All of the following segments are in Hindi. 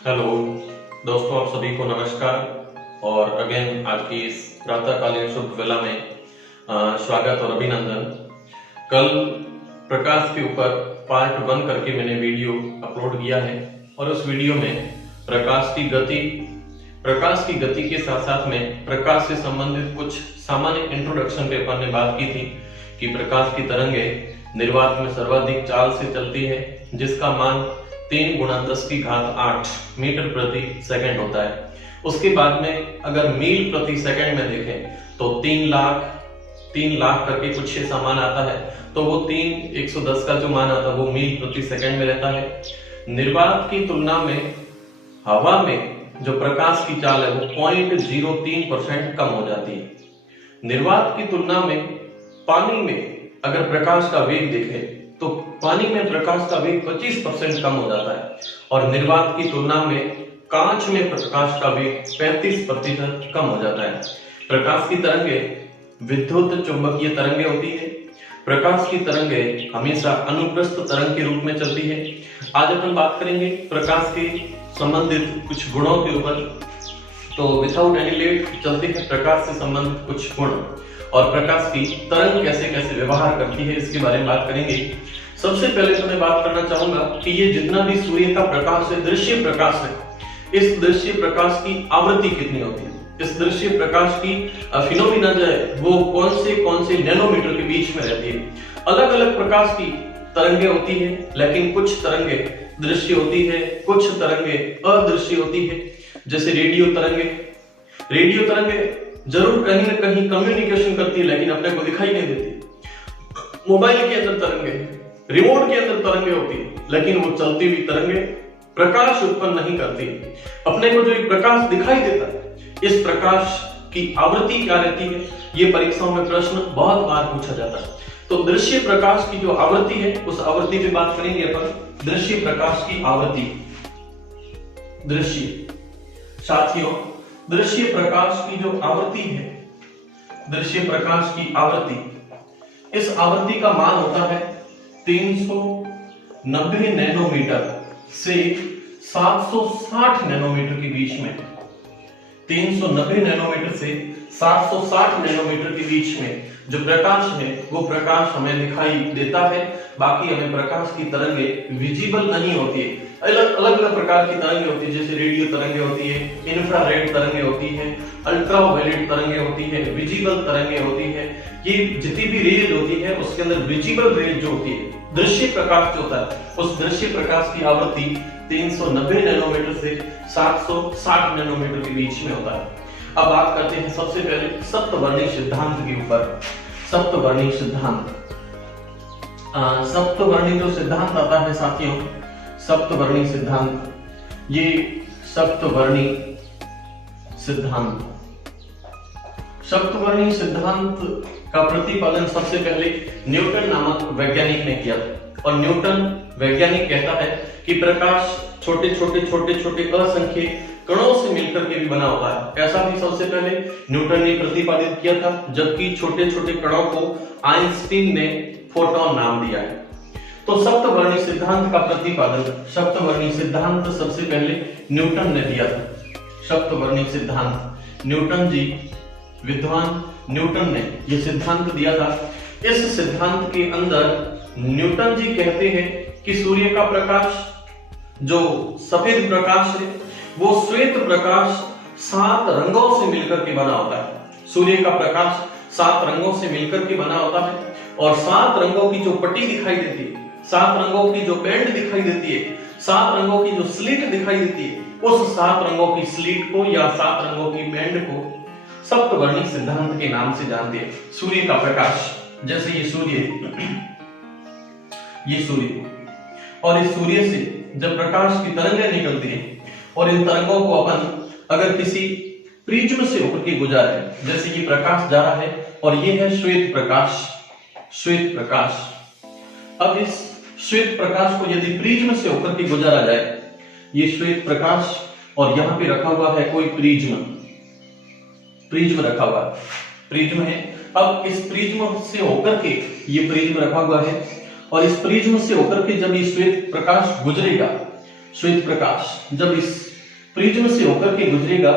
हेलो दोस्तों, आप सभी को नमस्कार और अगेन आज की इस प्रातःकालीन शुभ वेला में स्वागत और अभिनंदन। कल प्रकाश के ऊपर पार्ट 1 करके मैंने वीडियो अपलोड किया है और उस वीडियो में प्रकाश की गति के साथ साथ में प्रकाश से संबंधित कुछ सामान्य इंट्रोडक्शन पे अपन ने बात की थी कि प्रकाश की तरंगे निर्वात में सर्वाधिक चाल से चलती है, जिसका मान 3 × 10⁸ मीटर प्रति सेकंड होता है। उसके बाद में अगर मील प्रति सेकंड में देखें तो 3 लाख करके कुछ ऐसा मान आता है, तो वो 110 का जो मान आता है वो मील प्रति सेकंड में रहता है। निर्वात की तुलना में हवा में जो प्रकाश की चाल है वो 0.03% कम हो जाती है। निर्वात की तुलना में पानी में अगर प्रकाश का वेग देखें तो पानी में प्रकाश का वेग 25% कम हो जाता है और निर्वात की तुलना में कांच में प्रकाश का वेग 35% कम हो जाता है। प्रकाश की तरंगे विद्युत चुंबकीय तरंगे होती है। प्रकाश की तरंगे हमेशा अनुप्रस्थ तरंग के रूप में चलती है। आज अपन बात करेंगे प्रकाश के संबंधित कुछ गुणों के ऊपर। तो विदाउट एनी लेट चलते हैं प्रकाश से संबंधित कुछ गुण और प्रकाश की तरंग कैसे कैसे व्यवहार करती है इसके बारे में बात करेंगे। सबसे पहले तो मैं बात करना चाहूंगा कि ये जितना भी सूर्य का प्रकाश है, दृश्य प्रकाश है, इस दृश्य प्रकाश की आवृत्ति कितनी होती है, इस दृश्य प्रकाश की फिनोमिना जो है वो कौन से नैनोमीटर के बीच में रहती है। अलग अलग प्रकाश की तरंगे होती है, लेकिन कुछ तरंगे दृश्य होती है, कुछ तरंगे अदृश्य होती है। जैसे रेडियो तरंगे जरूर कहीं ना कहीं कम्युनिकेशन करती है, लेकिन अपने को दिखाई नहीं देती। मोबाइल के अंदर तरंगे, रिमोट के अंदर तरंगे होती है, लेकिन वो चलती हुई तरंगे प्रकाश उत्पन्न नहीं करती। अपने को जो एक प्रकाश दिखाई देता है, इस प्रकाश की आवृत्ति क्या रहती है, ये परीक्षाओं में प्रश्न बहुत बार पूछा जाता है। तो दृश्य प्रकाश की जो आवृत्ति है उस आवृत्ति पे बात करेंगे अपन। दृश्य प्रकाश की आवृत्ति, साथियों दृश्य प्रकाश की जो आवृत्ति है, दृश्य प्रकाश की आवृत्ति, इस आवृत्ति का मान होता है 390 नैनोमीटर से 760 नैनोमीटर के बीच में। 390 नैनोमीटर से 760 नैनोमीटर के बीच में जो प्रकाश है वो प्रकाश हमें दिखाई देता है। बाकी हमें प्रकाश की तरंगे विजिबल नहीं होती है। अलग अलग प्रकार की तरंगे होती है, जैसे रेडियो तरंगे होती है, इंफ्रारेड तरंगे होती है, अल्ट्रावायलेट तरंगे होती है, विजिबल तरंगे होती है। ये जितनी भी रेज होती है उसके अंदर विजिबल रेज जो होती है, दृश्य प्रकाश जो होता है, उस दृश्य प्रकाश की आवृत्ति 390 नैनोमीटर से 760 नैनोमीटर के बीच में होता है। अब बात करते हैं सबसे पहले सप्तवर्णी सिद्धांत के ऊपर। सप्तवर्णी सिद्धांत, सप्तवर्णी जो सिद्धांत आता है साथियों, सप्तवर्णी सिद्धांत, ये सप्तवर्णी सिद्धांत का प्रतिपादन सबसे पहले न्यूटन नामक वैज्ञानिक ने किया और न्यूटन वैज्ञानिक कहता है कि प्रकाश छोटे असंख्य कणों से मिलकर के भी बना होता है। ऐसा भी सबसे पहले न्यूटन ने प्रतिपादित किया था, जबकि छोटे कणों को आइंस्टीन ने फोटॉन नाम दिया है। तो सप्तवर्णी सिद्धांत का प्रतिपादन, सप्तवर्णी सिद्धांत सबसे पहले न्यूटन ने दिया था। सप्तवर्णी सिद्धांत न्यूटन जी, विद्वान न्यूटन ने यह सिद्धांत दिया था। इस सिद्धांत के अंदर न्यूटन जी कहते हैं कि सूर्य का प्रकाश जो सफेद प्रकाश है वो श्वेत प्रकाश 7 रंगों से मिलकर के बना होता है। सूर्य का प्रकाश 7 रंगों से मिलकर के बना होता है और 7 रंगों की जो पट्टी दिखाई देती है, 7 रंगों की जो बैंड दिखाई देती है, 7 रंगों की जो स्लिट दिखाई देती है, उस 7 रंगों की स्लिट को या 7 रंगों की बैंड को सप्तवर्णी सिद्धांत के नाम से जानते हैं। सूर्य का प्रकाश, जैसे ये सूर्य और इस सूर्य से जब प्रकाश की तरंगें निकलती हैं और इन तरंगों को अपन अगर किसी प्रिज्म से होकर के गुजारे, जैसे ये प्रकाश जा रहा है और ये है श्वेत प्रकाश। अब इस श्वेत प्रकाश को यदि प्रिज्म से होकर के गुजारा जाए, ये श्वेत प्रकाश और यहाँ पे रखा हुआ है कोई प्रिज्म रखा हुआ है, प्रिज्म है। अब इस प्रिज्म से होकर के ये प्रिज्म रखा हुआ है और इस प्रिज्म से होकर के जब ये श्वेत प्रकाश गुजरेगा श्वेत प्रकाश जब इस प्रिज्म से होकर के गुजरेगा,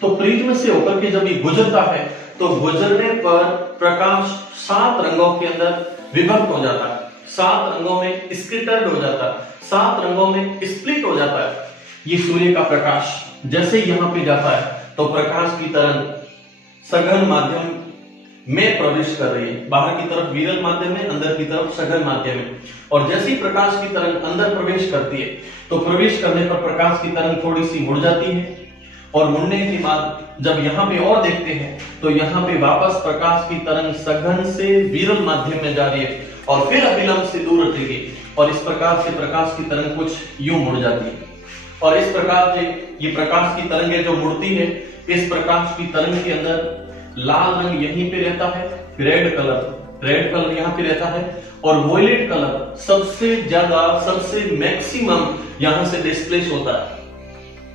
तो प्रिज्म से होकर के जब ये गुजरता है तो गुजरने पर प्रकाश 7 रंगों के अंदर विभक्त हो जाता है, 7 रंगों में स्कैटर्ड हो जाता है, 7 रंगों में स्प्लिट हो जाता है। ये सूर्य का प्रकाश जैसे यहाँ पे जाता है तो प्रकाश की तरंग सघन माध्यम में प्रवेश कर रही है, बाहर की तरफ विरल माध्यम में, अंदर की तरफ सघन माध्यम में। और जैसे ही प्रकाश की तरंग अंदर प्रवेश करती है तो प्रवेश करने पर प्रकाश की तरंग थोड़ी सी मुड़ जाती है, और मुड़ने के बाद जब यहाँ पे और देखते हैं तो यहाँ पे वापस प्रकाश की तरंग सघन से विरल माध्यम में जा रही है और फिर अभिलंब से दूर हटेगी, और इस प्रकार से प्रकाश की तरंग कुछ यूं मुड़ जाती है। और इस प्रकार से ये प्रकाश की तरंगें जो मुड़ती है, इस प्रकाश की तरंग के अंदर लाल रंग यहीं पे रहता है, रेड कलर यहाँ पे रहता है, और वॉयलेट कलर सबसे ज्यादा, सबसे मैक्सिमम यहाँ से डिस्प्लेस होता है।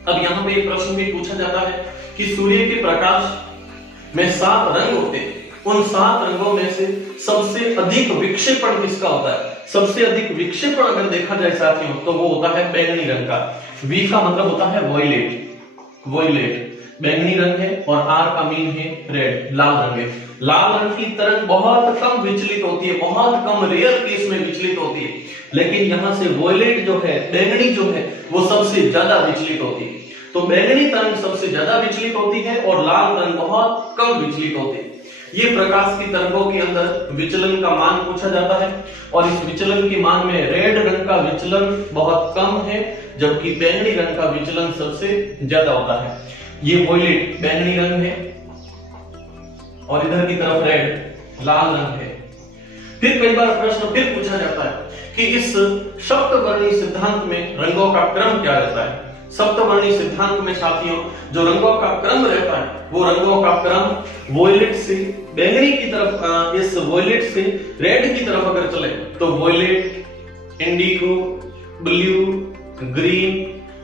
अब यहाँ पे एक प्रश्न भी पूछा जाता है कि सूर्य के प्रकाश में 7 रंग होते हैं, उन 7 रंगों में से सबसे अधिक विक्षेपण किसका होता है? सबसे अधिक विक्षेपण अगर देखा जाए साथियों तो वो होता है बैंगनी रंग का। V का मतलब होता है वॉयलेट बैंगनी रंग है, और R का मीन है रेड, लाल रंग है। लाल रंग की तरंग बहुत कम विचलित होती है, बहुत कम रेयर केस में विचलित होती है, लेकिन यहां से वॉयलेट जो है, बैंगनी जो है, वो सबसे ज्यादा विचलित होती है। तो बैंगनी तरंग सबसे ज्यादा विचलित होती है और लाल तरंग बहुत कम विचलित होती है। ये प्रकाश की तरंगों के अंदर विचलन का मान पूछा जाता है, और इस विचलन के मान में रेड रंग का विचलन बहुत कम है, जबकि बैंगनी रंग का विचलन सबसे ज्यादा होता है। ये वॉयलेट बैंगनी रंग है और इधर की तरफ रेड लाल रंग है। फिर कई बार प्रश्न फिर पूछा जाता है कि इस सप्तवर्णी सिद्धांत में रंगों का क्रम क्या रहता है? सप्तवर्णी सिद्धांत में साथियों जो रंगों का क्रम रहता है, वो रंगों का क्रम वॉयलेट से बैंगनी की तरफ, इस वॉयलेट से रेड की तरफ अगर चले तो violet, indigo, blue, green,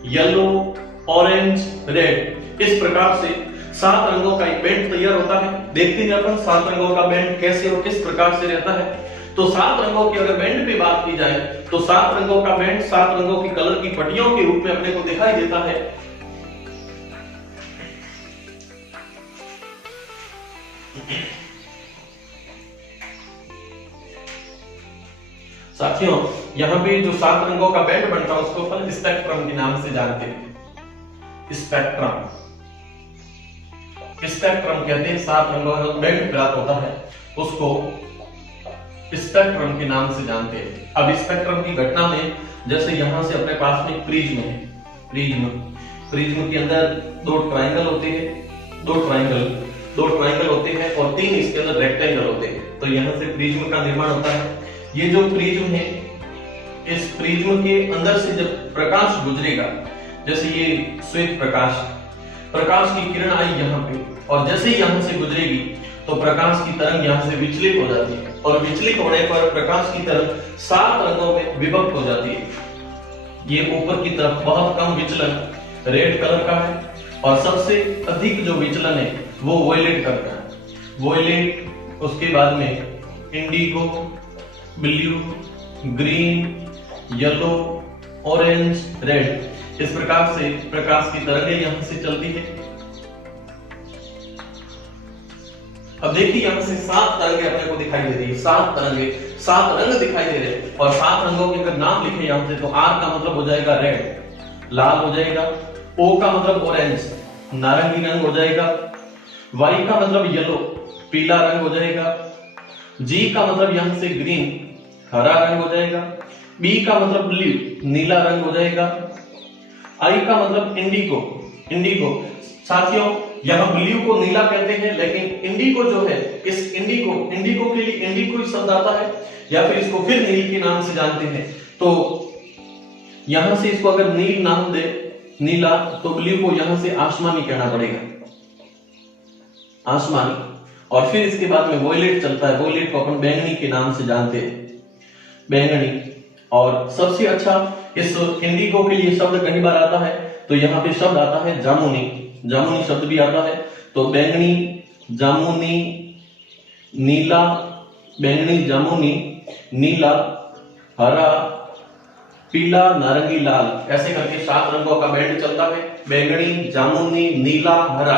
yellow, orange, red, इस प्रकार से 7 रंगों का एक बैंड तैयार होता है। देखते हैं अपन 7 रंगों का बैंड कैसे और किस प्रकार से रहता है। तो 7 रंगों की अगर बैंड पे बात की जाए तो 7 रंगों का बैंड 7 रंगों की कलर की पट्टियों के रूप में अपने को दिखाई देता है। साथियों यहाँ पे जो 7 रंगों का बैंड बनता है उसको अपन स्पेक्ट्रम के नाम से जानते हैं। स्पेक्ट्रम कहते हैं, 7 रंगों का बैंड प्राप्त होता है उसको स्पेक्ट्रम के नाम से जानते हैं। अब स्पेक्ट्रम की घटना में जैसे यहां से अपने पास में प्रिज्म है, प्रिज्म के अंदर 2 ट्रायंगल होते हैं, 2 ट्रायंगल होते हैं और 3 इसके अंदर रेक्टेंगल होते हैं। तो यहां से प्रिज्म का निर्माण होता है। ये जो प्रिज्म है, इस प्रिज्म के अंदर से जब प्रकाश गुजरेगा, जैसे ये श्वेत प्रकाश की किरण आई यहाँ पे, और जैसे ही यहाँ से गुजरेगी तो प्रकाश की तरंग यहाँ से विचलित हो जाती है, और विचलित होने पर प्रकाश की तरंग 7 रंगों में विभक्त हो जाती है। ये ऊपर की तरफ बहुत कम विचलन रेड कलर का है, और सबसे अधिक जो विचलन है वो वॉयलेट कलर का है। वॉयलेट, उसके बाद में Indigo, blue, green, yellow, orange, red, इस प्रकार से प्रकाश की तरंगें यहां से चलती है। अब देखिए यहां से 7 तरंगें अपने को दिखाई दे रही है, 7 रंग दिखाई दे रहे हैं, और 7 रंगों के अगर नाम लिखे यहां से तो R का मतलब हो जाएगा रेड, लाल हो जाएगा। O का मतलब ऑरेंज, नारंगी रंग हो जाएगा। Y का मतलब येलो, पीला रंग हो जाएगा। G का मतलब यहां से ग्रीन, हरा रंग हो जाएगा। B का मतलब ब्लू, नीला रंग हो जाएगा। I का मतलब इंडिगो। साथियों यहाँ ब्लू को नीला कहते हैं, लेकिन इंडिगो जो है, इस इंडिगो के लिए इंडिगो शब्द आता है, या फिर इसको फिर नील के नाम से जानते हैं। तो यहां से इसको अगर नील नाम दे, नीला, तो ब्लू को यहां से आसमानी कहना पड़ेगा, आसमानी। और फिर इसके बाद में वॉयलेट चलता है, वॉयलेट को अपन बैंगनी के नाम से जानते हैं, बैंगनी। और सबसे अच्छा इस इंडिगो के लिए शब्द कई बार आता है, तो यहाँ पे शब्द आता है जामुनी शब्द भी आता है। तो बैंगनी, जामुनी, नीला, बैंगनी, जामुनी, नीला, हरा, पीला, नारंगी, लाल, ऐसे करके 7 रंगों का बैंड चलता है। बैंगनी, जामुनी, नीला, हरा,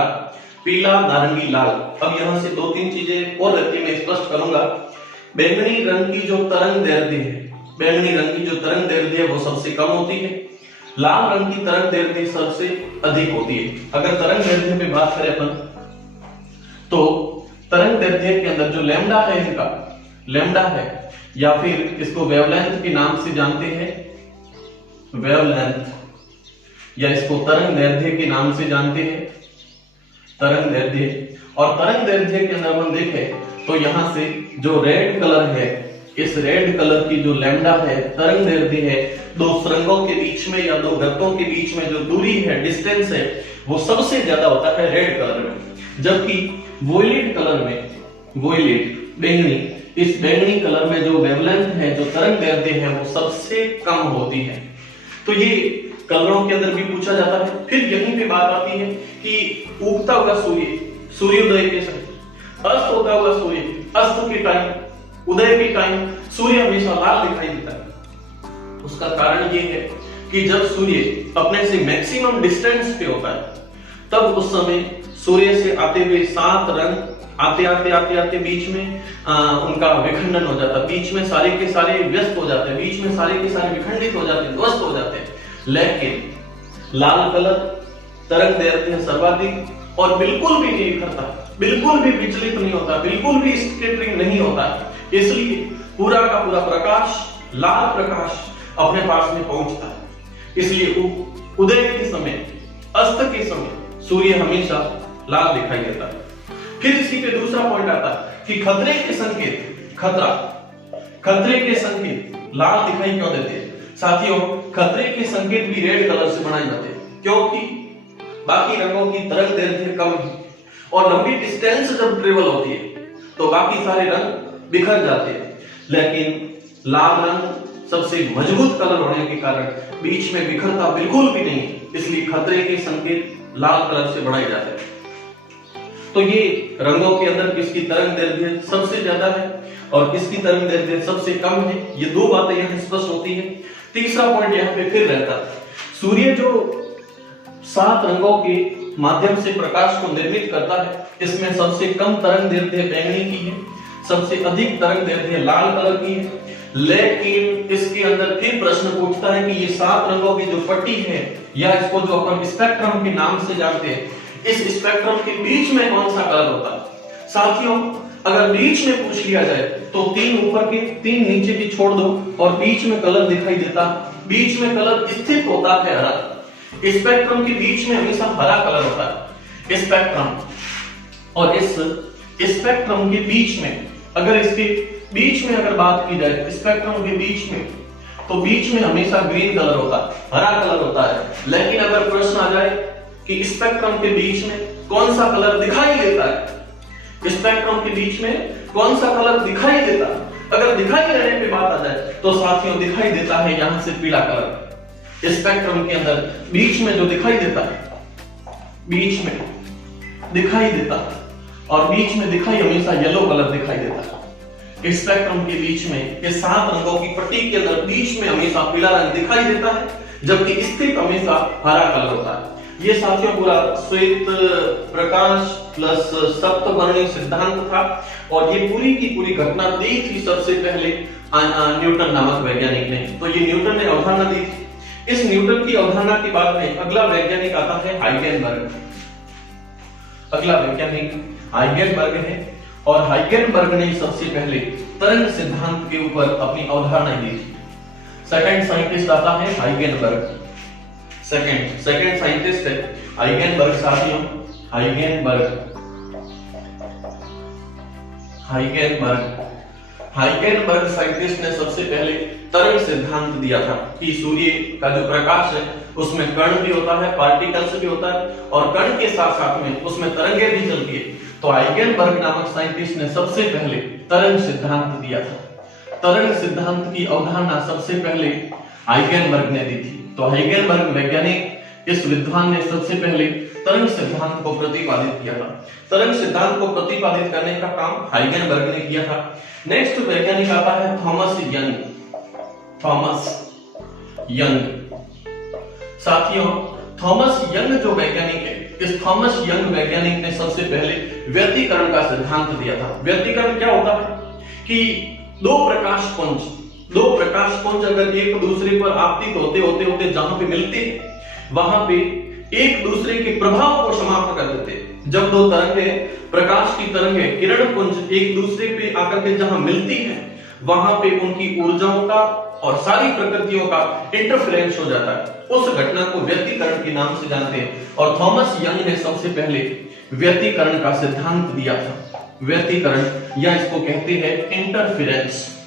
पीला, नारंगी, लाल। अब यहाँ से 2-3 चीजें और रहती है, मैं स्पष्ट करूंगा। बैंगनी रंग की जो तरंग दैर्ध्य है, बैंगनी रंग की जो तरंग दैर्ध्य है वो सबसे कम होती है। लाल रंग की तरंग दैर्ध्य सबसे अधिक होती है। अगर तरंग दैर्ध्य पे बात करें अपन, तो तरंग दैर्ध्य के अंदर जो लैम्डा है, इनका लैम्डा है, या फिर इसको वेवलेंथ के नाम से जानते हैं, वेवलेंथ, या इसको तरंग दैर्ध्य के नाम से जानते हैं, तरंग दैर्ध्य। और तरंग दैर्ध्य के अंदर हम देखें तो यहां से जो रेड कलर है, इस रेड कलर की जो लैम्डा है, तरंग दैर्ध्य है, 2 सुरंगों के बीच में या 2 वृत्तों के बीच में जो दूरी है, डिस्टेंस है, वो सबसे ज्यादा होता है रेड कलर में। जबकि वोयलेट कलर में, वोयलेट बैंगनी, इस बैंगनी कलर में जो वेवलेंथ है, जो तरंग दैर्ध्य है, वो सबसे कम होती है। तो ये कलरों के अंदर भी पूछा जाता है। फिर यहीं पे बात आती है कि उगता हुआ सूर्य, सूर्योदय के समय, अस्त होता हुआ सूर्य, अस्त के टाइम, उदय के टाइम सूर्य हमेशा लाल दिखाई देता है। उसका कारण ये है कि जब सूर्य अपने से मैक्सिमम डिस्टेंस पे होता है, तब उस समय सूर्य से आते हुए 7 रंग आते आते आते आते बीच में उनका विखंडन हो जाता है, बीच में सारे के सारे व्यस्त हो जाते हैं, बीच में सारे के सारे विखंडित हो जाते हैं, ध्वस्त हो जाते हैं। लेकिन लाल कलर तरंग दैर्ध्य सर्वाधिक और बिल्कुल भी नहीं बिखरता, बिल्कुल भी विचलित नहीं होता, बिल्कुल भी स्कैटरिंग नहीं होता, इसलिए पूरा का पूरा प्रकाश, लाल प्रकाश अपने पास में पहुंचता है। इसलिए उदय के समय, अस्त के समय सूर्य हमेशा लाल दिखाई देता है। फिर इसी पे दूसरा पॉइंट आता है कि खतरे के संकेत, खतरे के संकेत लाल दिखाई क्यों देते हैं? साथियों, खतरे के संकेत भी रेड कलर से बनाए जाते हैं, क्योंकि बाकी रंगों की तरंग दैर्ध्य कम है और लंबी डिस्टेंस जब ट्रेवल होती है तो बाकी सारे रंग बिखर जाते हैं। लेकिन लाल रंग सबसे मजबूत कलर होने के कारण बीच में बिखरता बिल्कुल भी नहीं, इसलिए खतरे के संकेत लाल कलर से बनाए जाते हैं। तो ये रंगों के अंदर किसकी तरंग दैर्ध्य सबसे ज्यादा है और किसकी तरंग दैर्ध्य सबसे कम है, ये 2 बातें यहाँ स्पष्ट होती है। तीसरा पॉइंट यहाँ पे फिर रहता है, सूर्य जो 7 रंगों के माध्यम से प्रकाश को निर्मित करता है, इसमें सबसे कम तरंग दैर्ध्य बैंगनी की है, सबसे अधिक तरंग दैर्ध्य लाल कलर की है। लेकिन इसके अंदर फिर प्रश्न पूछता है कि ये 7 रंगों की जो पट्टी है, या इसको जो अपन स्पेक्ट्रम के नाम से जानते हैं, इस स्पेक्ट्रम के बीच में कौन सा कलर होता है? साथियों, अगर बीच में पूछ लिया जाए तो 3 ऊपर के 3 नीचे की छोड़ दो और बीच में कलर दिखाई देता, बीच में कलर स्थित होता है हरा। स्पेक्ट्रम के बीच में हमेशा हरा कलर होता है स्पेक्ट्रम, और इस स्पेक्ट्रम के बीच में, अगर इसके बीच में अगर बात की जाए स्पेक्ट्रम के बीच में, तो बीच में हमेशा ग्रीन कलर होता है, हरा कलर होता है। लेकिन अगर प्रश्न आ जाए कि स्पेक्ट्रम के बीच में कौन सा कलर दिखाई देता है, स्पेक्ट्रम के बीच में कौन सा कलर दिखाई देता है, अगर दिखाई देने पे बात आ जाए तो साथियों दिखाई देता है यहां से पीला कलर। स्पेक्ट्रम के अंदर बीच में जो दिखाई देता है, बीच में दिखाई देता है, और बीच में दिखाई हमेशा येलो कलर दिखाई देता है। स्पेक्ट्रम के बीच में ये 7 रंगों की पट्टी के अंदर बीच में हमेशा पीला रंग दिखाई देता है, जबकि स्थित हमेशा हरा कलर होता है। ये साथियों पूरा श्वेत प्रकाश प्लस सप्तवर्णी सिद्धांत था, और ये पूरी की पूरी घटना दी थी सबसे पहले न्यूटन नामक वैज्ञानिक ने। तो ये न्यूटन ने अवधारणा दी थी। इस न्यूटन की अवधारणा के बाद में अगला वैज्ञानिक आता है हाइगेनबर्ग। अगला वैज्ञानिक हाइगेनबर्ग है, और हाइगेनबर्ग ने सबसे पहले तरंग सिद्धांत के ऊपर अपनी अवधारणा दी थी। सेकंड साइंटिस्ट आता है हाइगेनबर्ग, सेकंड साइंटिस्ट है हाइगेनबर्ग। साथियों, हाइगेनबर्ग साइंटिस्ट ने सबसे पहले तरंग सिद्धांत दिया था कि सूर्य का जो प्रकाश है उसमें कण भी होता है, पार्टिकल्स भी होता है, और कण के साथ साथ में उसमें तरंगें भी चलती है। तो हाइगेनबर्ग नामक साइंटिस्ट ने सबसे पहले तरंग सिद्धांत दिया था। तरंग सिद्धांत की अवधारणा सबसे पहले हाइगेनबर्ग ने दी थी। तो हाइगेनबर्ग वैज्ञानिक, इस विद्वान ने सबसे पहले तरंग सिद्धांत को प्रतिपादित किया था। तरंग सिद्धांत को प्रतिपादित करने का काम हाइगेनबर्ग ने किया था। नेक्स्ट वैज्ञानिक आता है थॉमस यंग। Thomas young. साथियों, थॉमस यंग जो वैज्ञानिक है, इस थॉमस यंग वैज्ञानिक ने सबसे पहले व्यतिकरण का सिद्धांत दिया था। व्यतिकरण क्या होता है कि दो प्रकाश पुंज अगर एक दूसरे पर आपतित होते जहां पे मिलते हैं, वहां पे एक दूसरे के प्रभाव को समाप्त कर देते हैं। जब दो तरंगें, प्रकाश की तरंगें, किरण पुंज एक दूसरे पे आकर के जहां मिलती हैं, वहां पे उनकी ऊर्जाओं का और सारी प्रकृतियों का इंटरफेरेंस हो जाता है। उस घटना को व्यतिकरण के नाम से जानते हैं और थॉमस यंग ने सबसे पहले व्यतिकरण का सिद्धांत दिया था। व्यतिकरण या इसको कहते हैं इंटरफेरेंस।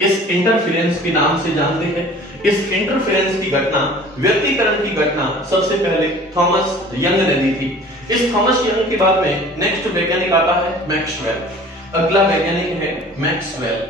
इस इंटरफेरेंस के नाम से जानते हैं। इस इंटरफेरेंस की घटना, व्यतिकरण की घटना सबसे पहले थॉमस यंग ने दी थी। इस थॉमस यंग के बाद में नेक्स्ट वैज्ञानिक आता है मैक्सवेल। अगला वैज्ञानिक है मैक्सवेल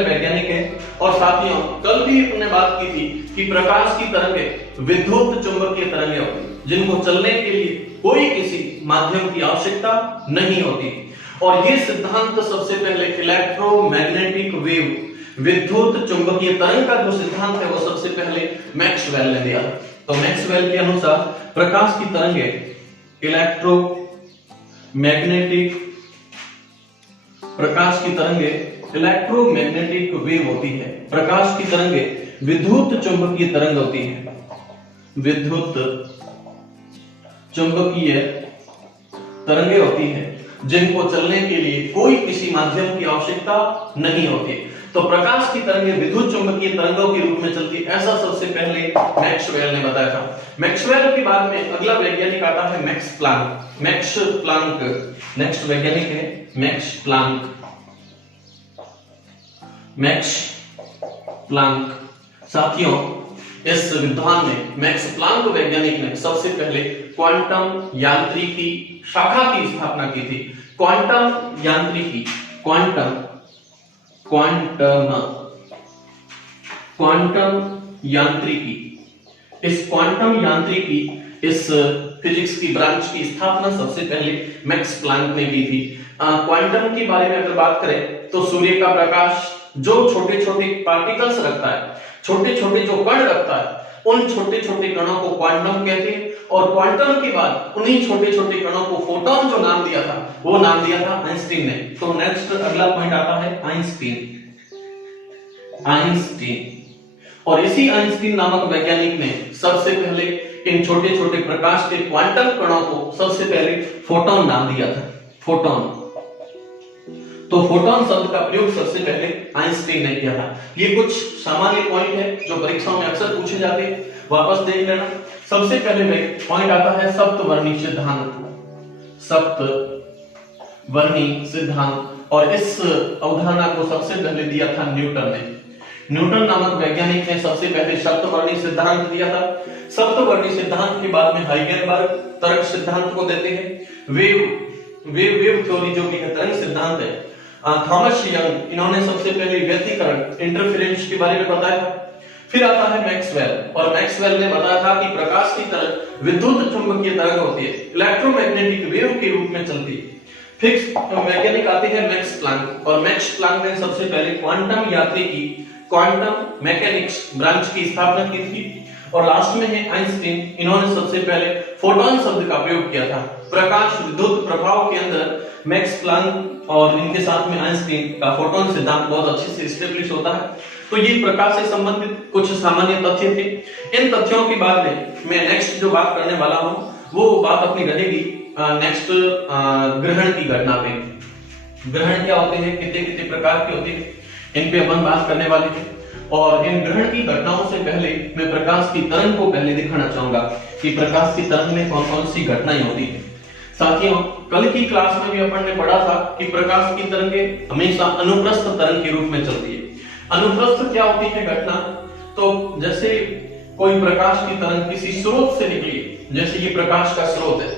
वैज्ञानिक है। और साथियों, कल भी हमने बात की थी कि प्रकाश की तरंगें विद्युत चुंबकीय तरंगें होती हैं, जिनको चलने के लिए कोई किसी माध्यम की आवश्यकता नहीं होती। और ये सिद्धांत सबसे पहले इलेक्ट्रोमैग्नेटिक वेव, विद्युत चुंबकीय तरंग का जो सिद्धांत है वो सबसे पहले मैक्सवेल ने दिया। तो मैक्सवेल के अनुसार प्रकाश की तरंगें इलेक्ट्रोमैग्नेटिक वेव होती है। प्रकाश की तरंगें विद्युत चुंबकीय तरंग होती है। विद्युत चुंबकीय तरंगें होती हैं, जिनको चलने के लिए कोई किसी माध्यम की आवश्यकता नहीं होती। तो प्रकाश की तरंगें विद्युत चुंबकीय तरंगों के रूप में चलती, ऐसा सबसे पहले मैक्सवेल ने बताया था। मैक्सवेल के बाद में अगला वैज्ञानिक आता है मैक्स प्लांक। नेक्स्ट वैज्ञानिक है मैक्स प्लांक। साथियों, इस विद्वान ने, मैक्स प्लांक वैज्ञानिक ने सबसे पहले क्वांटम यांत्रिकी शाखा की स्थापना की थी। क्वांटम यांत्रिकी, इस क्वांटम यांत्रिकी, इस फिजिक्स की ब्रांच की स्थापना सबसे पहले मैक्स प्लांक ने की थी। क्वांटम के बारे में अगर बात करें तो सूर्य का प्रकाश जो छोटे छोटे पार्टिकल्स रखता है, छोटे छोटे जो कण रखता है, उन छोटे छोटे कणों को क्वांटम कहते हैं। और क्वांटम के बाद उन्हीं छोटे छोटे कणों को फोटॉन जो नाम दिया था, वो नाम दिया था आइंस्टीन ने। तो नेक्स्ट अगला पॉइंट आता है आइंस्टीन। और इसी आइंस्टीन नामक वैज्ञानिक ने सबसे पहले इन छोटे छोटे प्रकाश के क्वांटम कणों को सबसे पहले फोटॉन नाम दिया था। फोटॉन, तो फोटॉन शब्द का प्रयोग सबसे पहले आइंस्टीन ने किया था। ये कुछ सामान्य पॉइंट है जो परीक्षाओं में अक्सर पूछे जाते हैं, वापस देख लेना। सबसे पहले पॉइंट आता है सप्तवर्णी सिद्धांत। और इस अवधारणा को सबसे पहले दिया था न्यूटन ने। न्यूटन नामक वैज्ञानिक ने सबसे पहले सप्तवर्णी सिद्धांत दिया था। सप्तवर्णी सिद्धांत के बाद में हाइजेनबर्ग तर्क सिद्धांत को देते हैं। वेव थ्योरी जो भी है, तरंग सिद्धांत है, थॉमस यंग, इन्होंने सबसे पहले व्यतिकरण, इंटरफेरेंस के बारे में बताया था। फिर आता है मैक्सवेल, और मैक्सवेल ने बताया था कि प्रकाश की तरंग विद्युत चुंबकीय तरंग होती है, इलेक्ट्रोमैग्नेटिक वेव के रूप में चलती है। फिर वैज्ञानिक आते हैं मैक्स प्लांक, और मैक्स प्लांक ने सबसे पहले क्वांटम यांत्रिकी, क्वांटम मैकेनिक्स ब्रांच की स्थापना की थी। और लास्ट में है आइंस्टीन, इन्होंने सबसे पहले फोटॉन शब्द का प्रयोग किया था। प्रकाश विद्युत प्रभाव के अंदर मैक्स प्लांक और इनके साथ में आइंस्टीन का फोटॉन सिद्धांत बहुत अच्छे से एस्टेब्लिश होता है। तो ये प्रकाश से संबंधित कुछ सामान्य तथ्य थे। इन तथ्यों के बाद में मैं नेक्स्ट जो बात करने वाला हूं वो बात अपनी रहेगी नेक्स्ट ग्रहण की घटना पे। ग्रहण क्या होते हैं, कितने प्रकार के होते हैं, इन पे अपन बात करने वाले हैं। और इन ग्रहण की घटनाओं से पहले मैं प्रकाश की तरंग को पहले दिखाना चाहूंगा कि प्रकाश की तरंग में कौन कौन सी घटनाएं होती है। साथियों, कल की क्लास में भी अपन ने पढ़ा था कि प्रकाश की तरंगें हमेशा अनुप्रस्थ तरंग के रूप में चलती है। अनुप्रस्थ क्या होती है घटना, तो जैसे कोई प्रकाश की तरंग किसी स्रोत से निकली, जैसे ये प्रकाश का स्रोत है,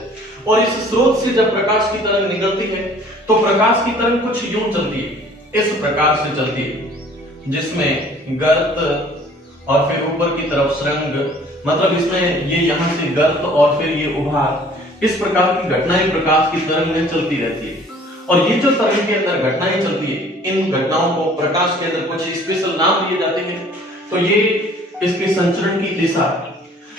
और इस स्रोत से जब प्रकाश की तरंग निकलती है तो प्रकाश की तरंग कुछ यूं चलती है, इस प्रकार से चलती है, जिसमें गर्त और फिर ऊपर की तरफ सुरंग, मतलब इसमें ये यहां से गर्त और फिर ये उभार, इस प्रकार की घटनाएं प्रकाश की तरंग में चलती रहती है। और ये जो तरंग के अंदर घटनाएं चलती है, इन घटनाओं को प्रकाश के अंदर कुछ स्पेशल नाम दिए जाते हैं। तो ये इसके संचरण की दिशा,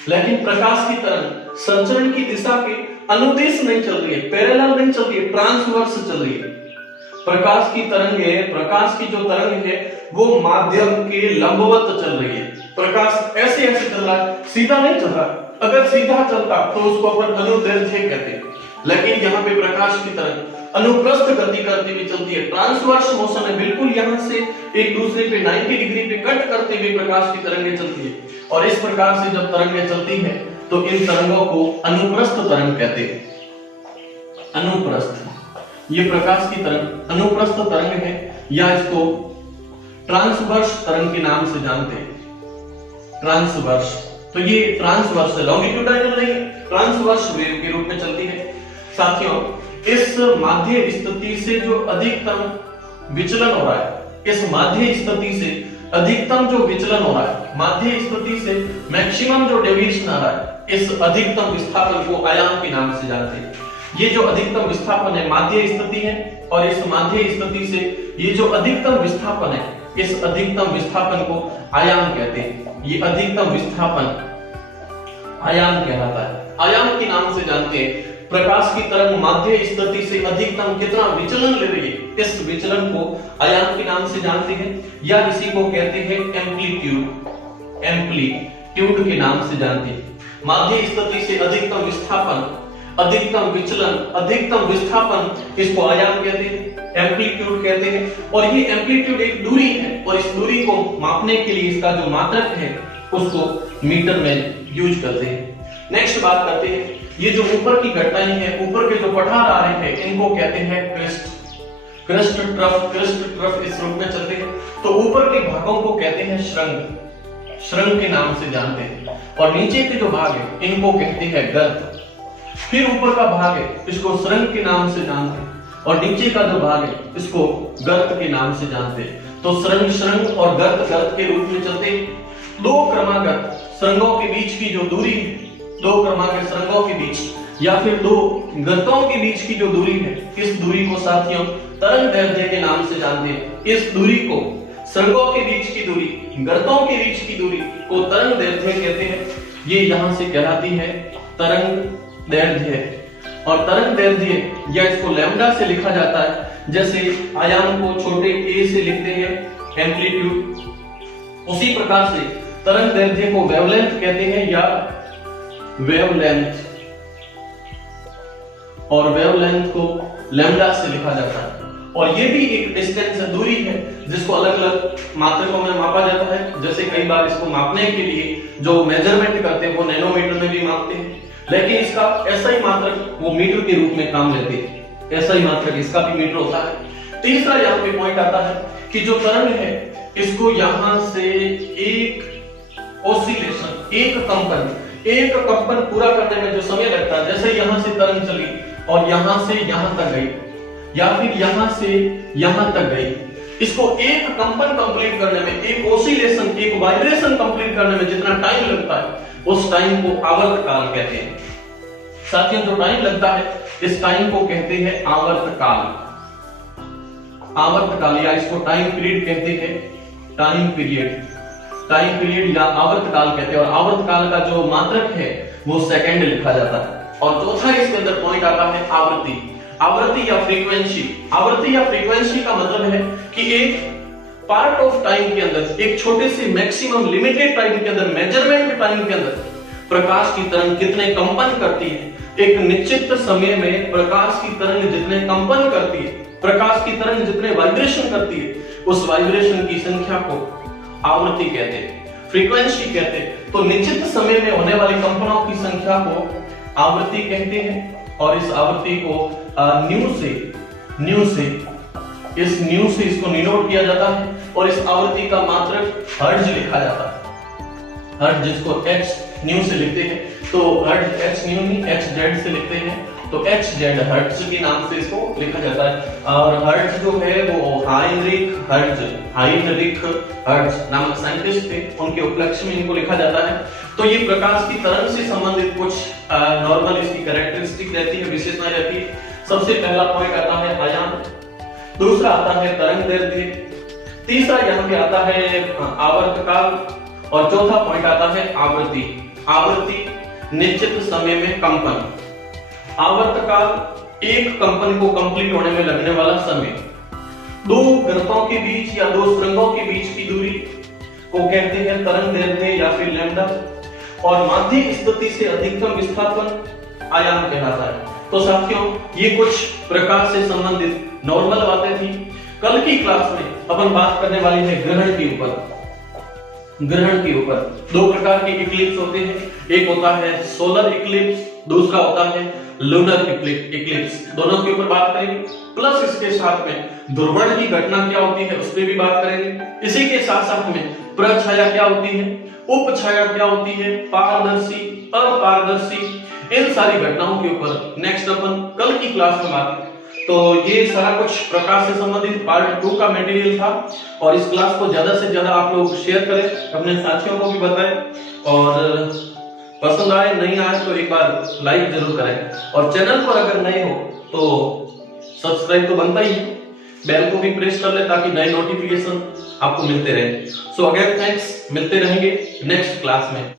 लेकिन प्रकाश की तरंग संचरण की दिशा के अनुदिश नहीं चल रही है, पैरेलल नहीं चल रही है, ट्रांसवर्स चल रही है। प्रकाश की तरंग है, प्रकाश की जो तरंग है वो माध्यम के लंबवत चल रही है। प्रकाश ऐसे ऐसे चल रहा है, सीधा नहीं चल रहा। अगर सीधा चलता तो उसको अपन अनुदैर्ध्य कहते हैं, लेकिन यहाँ पे प्रकाश की तरंग अनुप्रस्थ गति करती हुई चलती है, ट्रांसवर्स मोशन है, बिल्कुल यहाँ से एक दूसरे पे 90 डिग्री पे कट करते हुए प्रकाश की तरंगें चलती है। और इस प्रकार से जब तरंगें चलती है तो इन तरंगों को अनुप्रस्थ तरंग कहते हैं। अनुप्रस्थ, ये प्रकाश की तरंग अनुप्रस्थ तरंग है, या इसको ट्रांसवर्स तरंग के नाम से जानते हैं। ट्रांसवर्स, तो ये ट्रांसवर्स है, लॉन्गिट्यूडाइनल नहीं है, ट्रांसवर्स वेव के रूप में चलती है। साथियों, इस माध्य स्थिति से जो अधिकतम विचलन हो रहा है, इस माध्य स्थिति से अधिकतम जो विचलन हो रहा है, माध्य स्थिति से मैक्सिमम जो डेविएशन आ रहा है, इस अधिकतम विस्थापन को आयाम के नाम से जानते हैं। ये जो अधिकतम विस्थापन है माध्य स्थिति है, और इस माध्य स्थिति से ये जो अधिकतम विस्थापन है, इस अधिकतम विस्थापन को आयाम कहते हैं। ये अधिकतम विस्थापन आयाम कहलाता है, आयाम के नाम से जानते हैं। प्रकाश की तरंग माध्य स्थिति से अधिकतम कितना विचलन ले रही है, इस विचलन को आयाम के नाम से जानते हैं, या इसी को कहते हैं एम्पलीट्यूड, एम्पलीट्यूड के नाम से जानते हैं। माध्य स्थिति से अधिकतम विस्थापन, अधिकतम विचलन, अधिकतम विस्थापन, इसको आयाम कहते हैं, एम्पलीट्यूड कहते हैं। और ये एम्पलीट्यूड एक दूरी है, और इस दूरी को मापने के लिए इसका जो मात्रक है उसको मीटर में यूज करते हैं। नेक्स्ट बात करते हैं, ये जो ऊपर की घटनाएं हैं, ऊपर के जो पठार आ रहे हैं, इनको कहते हैं crest, crest trough, crest trough इस रूप में चलते हैं। तो ऊपर के भागों को कहते हैं श्रृंग, श्रृंग के नाम से जानते हैं। और नीचे के जो भाग है इनको कहते हैं गर्त। फिर ऊपर का भाग है, इसको श्रृंग के नाम से जानते हैं, और नीचे का जो भाग है इसको गर्त के नाम से जानते हैं। तो श्रृंग श्रृंग और गर्त गर्त के रूप में चलते हैं। दो क्रमागत श्रृंगों के बीच की जो दूरी है, दो क्रमागत श्रृंगों के बीच या फिर दो गर्तों के बीच की जो दूरी है, इस दूरी को साथियों तरंग दैर्ध्य के नाम से जानते हैं। इस दूरी को, श्रृंगों के बीच की दूरी, गर्तों के बीच की दूरी को तरंग दैर्ध्य कहते हैं। ये यहां से कहलाती है तरंग दैर्ध्य। और तरंग दैर्ध्य या इसको लैम्डा से लिखा जाता है, जैसे आयाम को छोटे a से लिखते हैं एम्पलीट्यूड, उसी प्रकार से तरंग दैर्ध्य को वेवलेंथ कहते हैं, या वेवलेंथ, और वेवलेंथ को लैम्डा से लिखा जाता है। और ये भी एक डिस्टेंस, दूरी है, जिसको अलग अलग मात्रकों में मापा जाता है। जैसे कई बार इसको मापने के लिए जो मेजरमेंट करते हैं वो नैनोमीटर में भी मापते हैं, लेकिन इसका ऐसा ही मात्रक वो मीटर के रूप में काम लेते हैं, ऐसा ही मात्रक इसका भी मीटर होता है। तीसरा यहाँ पे पॉइंट आता है कि जो तरंग है इसको यहाँ से एक ओसिलेशन, एक कंपन पूरा करने में जो समय लगता है, जैसे यहाँ से तरंग चली और यहाँ से यहाँ तक गई, या फिर यहाँ से यहाँ तक गई, इसको एक कंपन कंप्लीट करने में, एक ओसिलेशन, एक वाइब्रेशन कंप्लीट करने में जितना टाइम लगता है, उस टाइम को आवर्तकाल कहते हैं। साथियों, जो टाइम लगता है इस टाइम को कहते हैं आवर्तकाल, आवर्तकाल, या इसको टाइम पीरियड कहते हैं, टाइम पीरियड, टाइम पीरियड या आवर्तकाल कहते हैं। और आवर्तकाल का जो मात्रक है वो सेकंड लिखा जाता है। और चौथा इसके अंदर पॉइंट आता है आवृत्ति, आवृत्ति या फ्रीक्वेंसी। आवृत्ति या फ्रीक्वेंसी का मतलब है कि एक पार्ट ऑफ टाइम के अंदर, एक छोटे से मैक्सिमम लिमिटेड टाइम के अंदर, मेजरमेंट टाइम के अंदर प्रकाश की तरंग कितने कंपन करती है। एक निश्चित समय में प्रकाश की तरंग जितने कंपन करती है, प्रकाश की तरंग जितने वाइब्रेशन करती है, उस वाइब्रेशन की संख्या को आवृत्ति कहते हैं, फ्रीक्वेंसी कहते हैं। तो निश्चित समय में होने वाली कंपनों की संख्या को आवृत्ति कहते हैं। और इस आवृत्ति को न्यू से इस न्यू से इसको डिनोट किया जाता है। और इस आवृत्ति का मात्रक हर्ट्ज लिखा जाता है, हर्ट्ज, जिसको h न्यू से लिखते हैं। तो हर्ट्ज h न्यू नहीं, h z से लिखते हैं, तो h z हर्ट्ज के नाम से इसको लिखा जाता है। और हर्ट्ज जो है वो हाइनरिक हर्ट्ज नामक साइंटिस्ट थे, उनके उपलक्ष्य में इनको लिखा जाता है। तो ये प्रकाश की तरंग से संबंधित कुछ नॉर्मल इसकी कैरेक्टरिस्टिक रहती है, विशेषताएं रहती है। सबसे पहला पॉइंट आता है आयाम, दूसरा आता है तरंग दैर्ध्य, तीसरा यहाँ पे आता है आवर्तकाल और चौथा पॉइंट आता है आवृत्ति। आवृत्ति निश्चित समय में कंपन, आवर्तकाल एक कंपन को कंप्लीट होने में लगने वाला समय, दो गर्तों के बीच या दो सुरंगों के बीच की दूरी को कहते हैं तरंग दैर्ध्य या फिर लैम्डा, और माध्य स्थिति से अधिकतम विस्थापन आयाम कहलाता है। तो साथियों, ये कुछ प्रकाश से संबंधित नॉर्मल बातें थी। कल की क्लास में अपन बात करने वाले हैं ग्रहण के ऊपर। ग्रहण के ऊपर दो प्रकार के इक्लिप्स होते हैं, एक होता है सोलर इक्लिप्स, दूसरा होता है लूनर इक्लिप्स। दोनों के ऊपर बात करेंगे, प्लस इसके साथ में ध्रुवण की घटना क्या होती है उस पर भी बात करेंगे। इसी के साथ साथ में प्रछाया क्या होती है, उपछाया क्या होती है, पारदर्शी, अपारदर्शी, इन सारी घटनाओं के ऊपर नेक्स्ट अपन कल की क्लास में बात। तो ये सारा कुछ प्रकाश से संबंधित पार्ट 2 का मटेरियल था, और इस क्लास को ज्यादा से ज्यादा आप लोग शेयर करें, अपने साथियों को भी बताएं, और पसंद आए नहीं आए तो एक बार लाइक जरूर करें, और चैनल पर अगर नए हो तो सब्सक्राइब तो बनता ही है, बेल को भी प्रेस कर ले ताकि नए नोटिफिकेशन आपको मिलते रहे। सो अगेन थैंक्स, मिलते रहेंगे नेक्स्ट क्लास में।